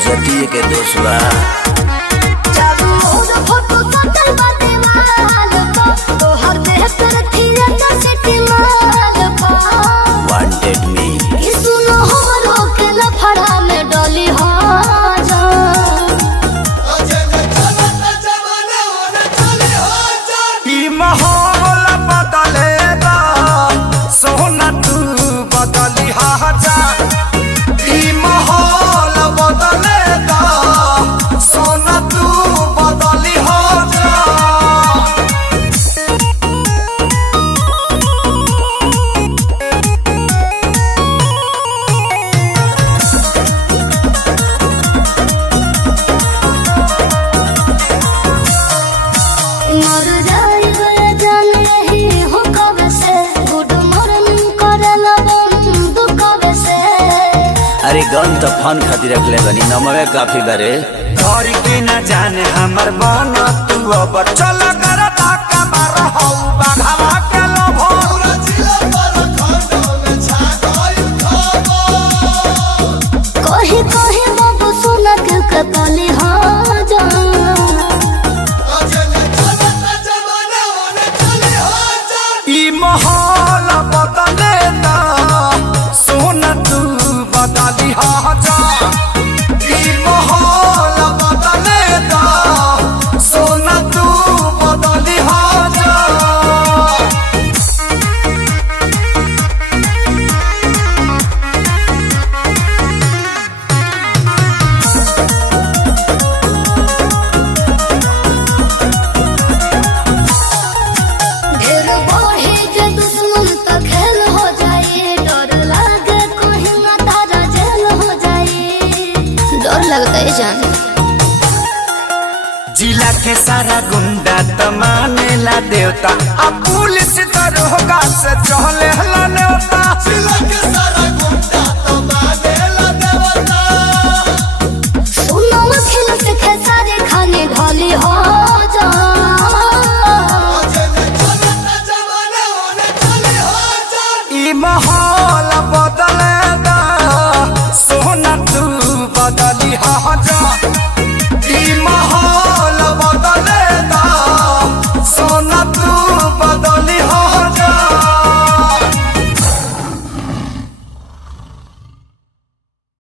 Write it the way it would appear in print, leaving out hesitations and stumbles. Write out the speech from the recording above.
इज्जती के दोस्त बा। वांटेड मी माहौल बदलेगा सोना तू बदली जा। माहौल बदलेगा सोना तू बदली जा। अरे गन तो फन खातिर रख ले बनी नमवे काफी बारे। घर के न जाने हमर मन तू अब चल कर ताका मार हौ बाघवा के लोभ। कहीं कहीं बाबू सुना के कतली हाँ जा। माहौल बदलेगा सोना तू बदली जा। माहौल बदलेगा सोना तू बदली जा। लगता है जान जिला के सारा गुंडा तो मानेला देवता अब पुलिस दरोगा से चले हला नेवता। जिला के सारा